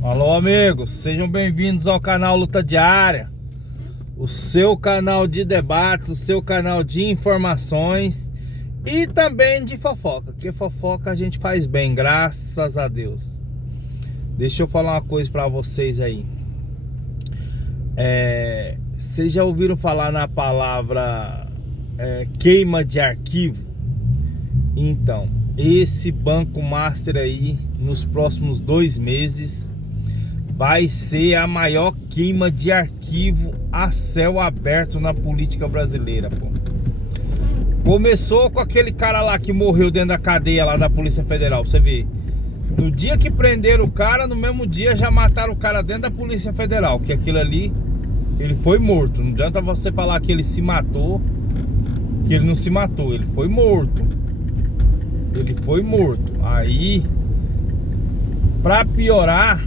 Alô, amigos, sejam bem-vindos ao canal Luta Diária, o seu canal de debates, o seu canal de informações e também de fofoca, porque fofoca a gente faz bem, graças a Deus. Deixa eu falar uma coisa pra vocês aí. Vocês já ouviram falar na palavra queima de arquivo? Então, esse Banco Master aí, nos próximos 2 meses, vai ser a maior queima de arquivo a céu aberto na política brasileira, pô. Começou com aquele cara lá que morreu dentro da cadeia lá da Polícia Federal, pra você ver. No dia que prenderam o cara, no mesmo dia já mataram o cara dentro da Polícia Federal, que aquilo ali, ele foi morto. Não adianta você falar que ele se matou, que ele não se matou, ele foi morto. Ele foi morto. Aí, pra piorar,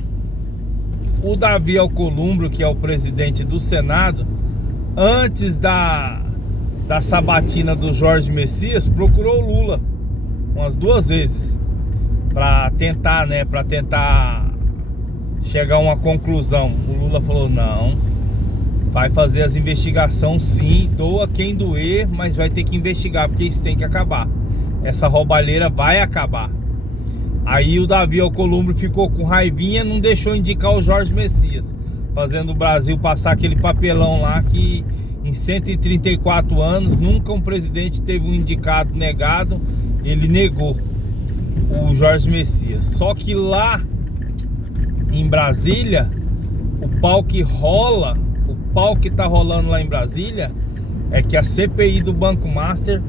o Davi Alcolumbre, que é o presidente do Senado, antes da sabatina do Jorge Messias, procurou o Lula umas 2 vezes para tentar, chegar a uma conclusão. O Lula falou: não, vai fazer as investigações sim, doa quem doer, mas vai ter que investigar, porque isso tem que acabar. Essa roubalheira vai acabar. Aí o Davi Alcolumbre ficou com raivinha, não deixou indicar o Jorge Messias, fazendo o Brasil passar aquele papelão lá que em 134 anos nunca um presidente teve um indicado negado. Ele negou o Jorge Messias. Só que lá em Brasília, o pau que tá rolando lá em Brasília é que a CPI do Banco Master,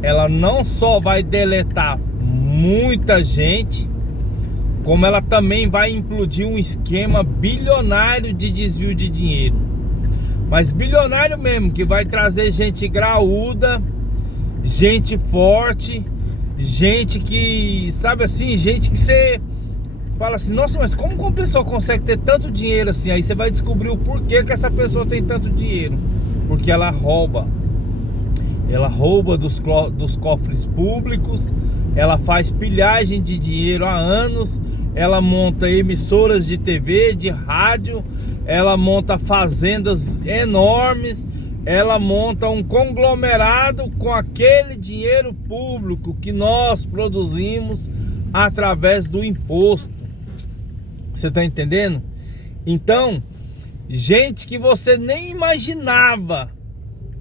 ela não só vai deletar muita gente, como ela também vai implodir um esquema bilionário de desvio de dinheiro. Mas bilionário mesmo, que vai trazer gente graúda, gente forte, gente que, sabe assim, gente que você fala assim: nossa, mas como que uma pessoa consegue ter tanto dinheiro assim? Aí você vai descobrir o porquê que essa pessoa tem tanto dinheiro. Porque ela rouba. Ela rouba dos cofres públicos, ela faz pilhagem de dinheiro há anos, ela monta emissoras de TV, de rádio, ela monta fazendas enormes, ela monta um conglomerado com aquele dinheiro público que nós produzimos através do imposto. Você tá entendendo? Então, gente que você nem imaginava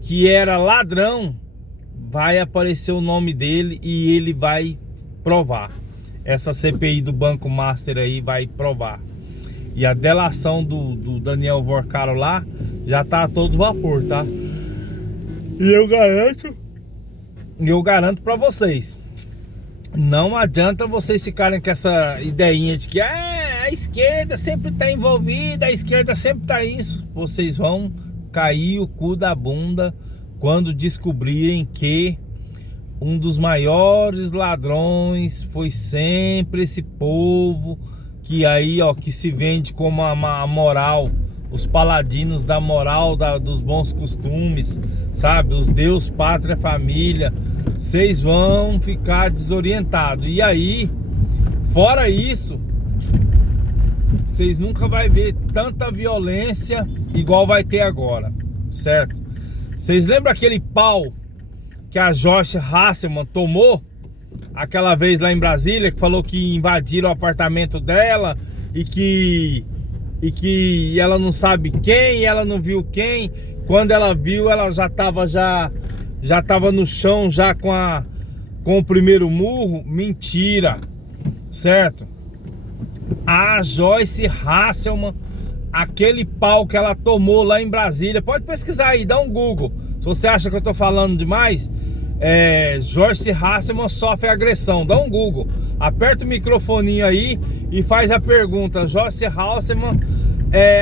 que era ladrão, vai aparecer o nome dele e ele vai provar. Essa CPI do Banco Master aí vai provar. E a delação do Daniel Vorcaro lá já tá a todo vapor, tá? E eu garanto pra vocês, não adianta vocês ficarem com essa ideinha de que a esquerda sempre tá envolvida, a esquerda sempre tá isso. Vocês vão cair o cu da bunda quando descobrirem que um dos maiores ladrões foi sempre esse povo que aí, ó, que se vende como a moral, os paladinos da moral, dos bons costumes, sabe? Os Deus, pátria, família. Vocês vão ficar desorientados. E aí, fora isso, vocês nunca vai ver tanta violência igual vai ter agora, certo? Vocês lembram aquele pau que a Joyce Hasselman tomou aquela vez lá em Brasília, que falou que invadiram o apartamento dela e que ela não sabe quem, ela não viu quem. Quando ela viu, ela já tava no chão já com o primeiro murro? Mentira, certo? A Joyce Hasselman, aquele pau que ela tomou lá em Brasília, pode pesquisar aí, dá um Google. Se você acha que eu tô falando demais, Joyce Hasselman sofre agressão, dá um Google, aperta o microfoninho aí e faz a pergunta: Joyce Hasselman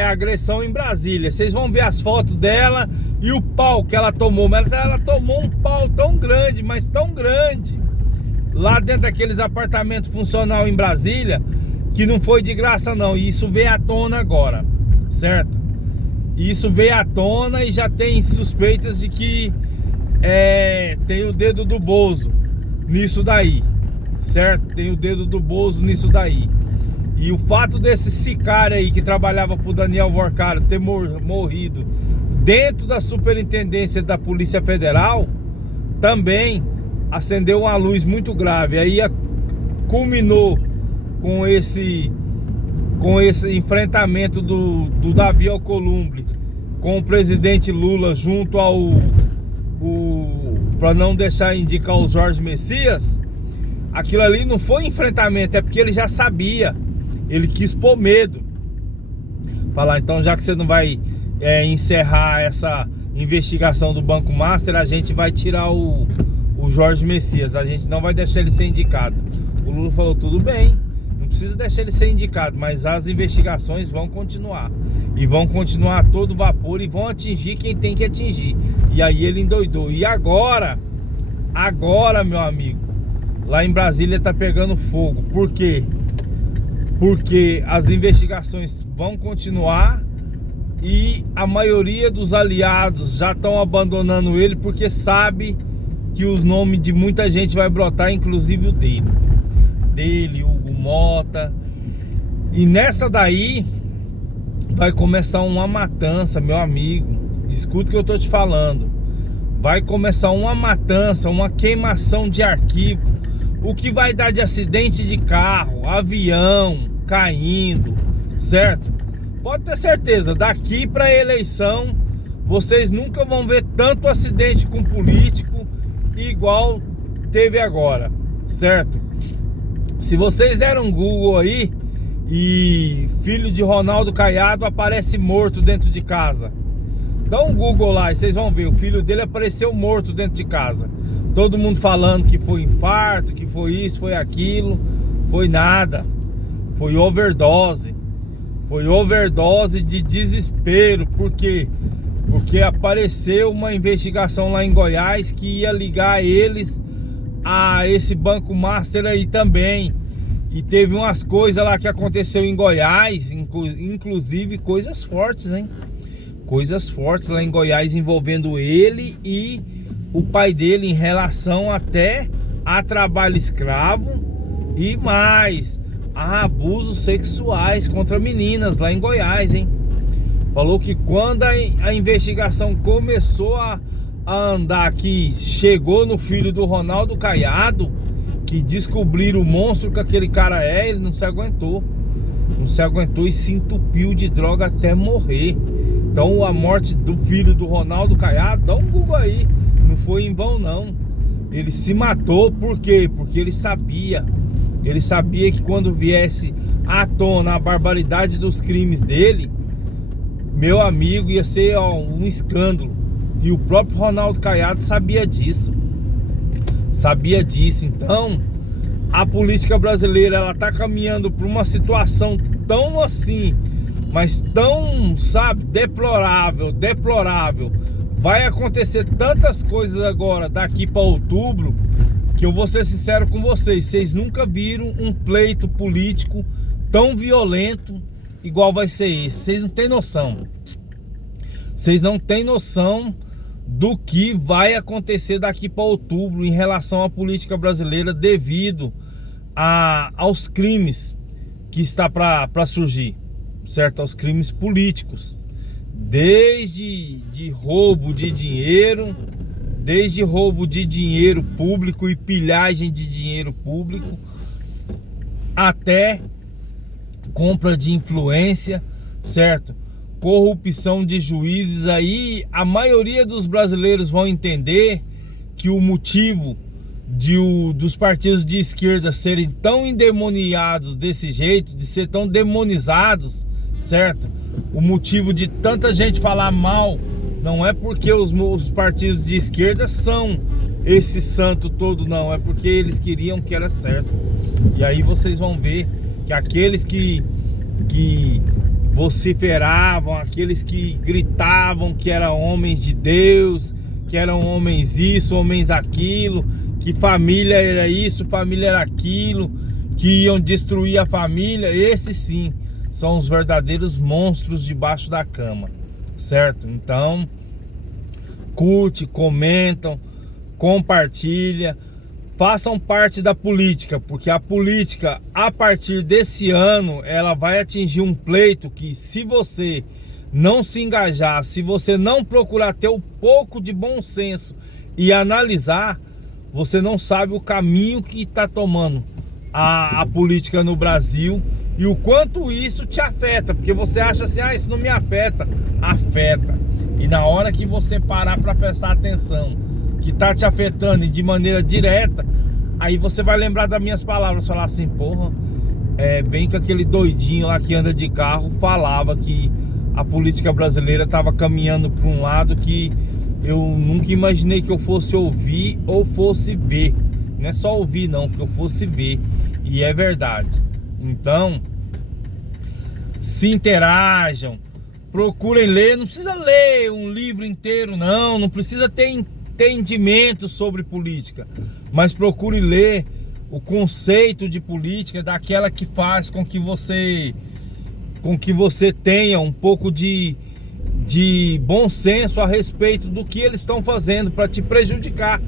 agressão em Brasília. Vocês vão ver as fotos dela e o pau que ela tomou. Mas ela tomou um pau tão grande, mas tão grande, lá dentro daqueles apartamentos funcional em Brasília, que não foi de graça não. E isso veio à tona agora, certo? Isso veio à tona e já tem suspeitas de que tem o dedo do Bozo nisso daí, certo? Tem o dedo do Bozo nisso daí. E o fato desse sicário aí que trabalhava pro Daniel Vorcaro ter morrido dentro da superintendência da Polícia Federal também acendeu uma luz muito grave. Aí culminou com esse enfrentamento do Davi Alcolumbre com o presidente Lula junto para não deixar indicar o Jorge Messias. Aquilo ali não foi enfrentamento, é porque ele já sabia. Ele quis pôr medo. Falar, então já que você não vai encerrar essa investigação do Banco Master, a gente vai tirar o Jorge Messias, a gente não vai deixar ele ser indicado. O Lula falou, tudo bem, não precisa deixar ele ser indicado, mas as investigações vão continuar. E vão continuar a todo vapor e vão atingir quem tem que atingir. E aí ele endoidou. E agora, meu amigo, lá em Brasília tá pegando fogo. Por quê? Porque as investigações vão continuar e a maioria dos aliados já estão abandonando ele porque sabe que os nomes de muita gente vai brotar, inclusive o dele, Hugo Mota. E nessa daí vai começar uma matança, meu amigo. Escuta o que eu tô te falando. Vai começar uma matança, uma queimação de arquivo. O que vai dar de acidente de carro, avião caindo, certo? Pode ter certeza, daqui para a eleição vocês nunca vão ver tanto acidente com político igual teve agora, certo? Se vocês deram um Google aí e filho de Ronaldo Caiado aparece morto dentro de casa, dá um Google lá e vocês vão ver, o filho dele apareceu morto dentro de casa. Todo mundo falando que foi infarto, que foi isso, foi aquilo. Foi nada. Foi overdose. Foi overdose de desespero. Por quê? Porque apareceu uma investigação lá em Goiás que ia ligar eles a esse Banco Master aí também. E teve umas coisas lá que aconteceu em Goiás, inclusive coisas fortes, hein? Coisas fortes lá em Goiás envolvendo ele e o pai dele em relação até a trabalho escravo e mais a abusos sexuais contra meninas lá em Goiás, hein? Falou que quando a investigação começou a andar aqui, chegou no filho do Ronaldo Caiado, que descobriram o monstro que aquele cara é, ele não se aguentou. Não se aguentou e se entupiu de droga até morrer. Então a morte do filho do Ronaldo Caiado, dá um Google aí, não foi em vão não. Ele se matou, por quê? Porque ele sabia que quando viesse à tona a barbaridade dos crimes dele, meu amigo, ia ser um escândalo. E o próprio Ronaldo Caiado sabia disso. Então a política brasileira, ela tá caminhando para uma situação tão assim, mas tão, sabe, deplorável. Vai acontecer tantas coisas agora daqui para outubro, que eu vou ser sincero com vocês nunca viram um pleito político tão violento igual vai ser esse. Vocês não têm noção. Vocês não têm noção do que vai acontecer daqui para outubro em relação à política brasileira devido aos crimes que está para surgir, certo? Aos crimes políticos, desde roubo de dinheiro, público e pilhagem de dinheiro público, até compra de influência, certo? Corrupção de juízes. Aí a maioria dos brasileiros vão entender que o motivo dos partidos de esquerda serem tão endemoniados desse jeito, de ser tão demonizados, certo? O motivo de tanta gente falar mal não é porque os partidos de esquerda são esse santo todo, não. É porque eles queriam que era certo. E aí vocês vão ver que aqueles que vociferavam, aqueles que gritavam que eram homens de Deus, que eram homens isso, homens aquilo, que família era isso, família era aquilo, que iam destruir a família, esses sim são os verdadeiros monstros debaixo da cama, certo? Então, curte, comentam, compartilha, façam parte da política, porque a política, a partir desse ano, ela vai atingir um pleito que, se você não se engajar, se você não procurar ter um pouco de bom senso e analisar, você não sabe o caminho que está tomando a política no Brasil e o quanto isso te afeta, porque você acha assim, ah, isso não me afeta. Afeta. E na hora que você parar para prestar atenção, que tá te afetando e de maneira direta, aí você vai lembrar das minhas palavras, falar assim, porra, bem que aquele doidinho lá que anda de carro falava que a política brasileira estava caminhando para um lado que eu nunca imaginei que eu fosse ouvir ou fosse ver. Não é só ouvir não, que eu fosse ver. E é verdade. Então, se interajam, procurem ler. Não precisa ler um livro inteiro não, não precisa ter entendimento sobre política, mas procure ler o conceito de política, daquela que faz com que você tenha um pouco de bom senso a respeito do que eles estão fazendo para te prejudicar,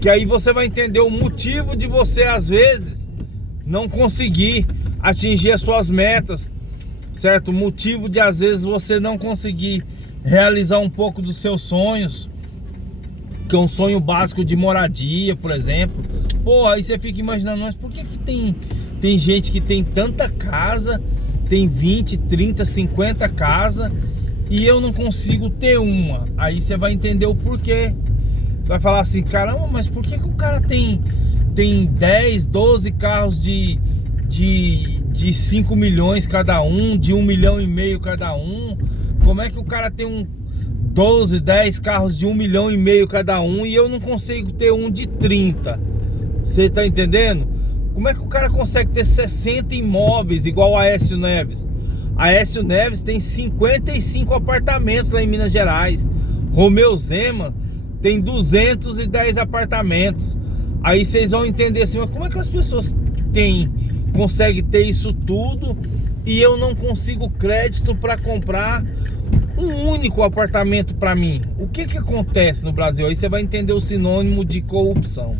que aí você vai entender o motivo de você às vezes não conseguir atingir as suas metas, certo? O motivo de às vezes você não conseguir realizar um pouco dos seus sonhos, que é um sonho básico de moradia, por exemplo. Pô, aí você fica imaginando, mas por que tem gente que tem tanta casa, tem 20, 30, 50 casas, e eu não consigo ter uma? Aí você vai entender o porquê. Você vai falar assim, caramba, mas por que o cara tem 10, 12 carros de 5 milhões cada um, de 1,5 milhão cada um? Como é que o cara tem 12, 10 carros de 1,5 milhão cada um e eu não consigo ter um de 30? Você tá entendendo? Como é que o cara consegue ter 60 imóveis igual a Aécio Neves? A Aécio Neves tem 55 apartamentos lá em Minas Gerais. Romeu Zema tem 210 apartamentos. Aí vocês vão entender assim, mas como é que as pessoas conseguem ter isso tudo e eu não consigo crédito para comprar um único apartamento para mim? O que acontece no Brasil? Aí você vai entender o sinônimo de corrupção.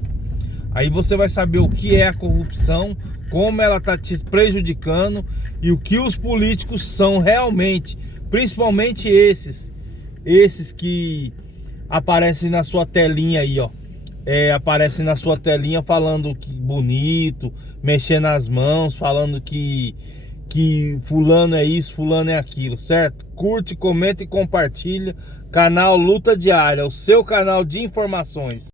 Aí você vai saber o que é a corrupção, como ela está te prejudicando e o que os políticos são realmente, principalmente esses que aparecem na sua telinha aí, ó. Aparecem na sua telinha falando que bonito, mexendo as mãos, falando que fulano é isso, fulano é aquilo, certo? Curte, comenta e compartilha. Canal Luta Diária, o seu canal de informações.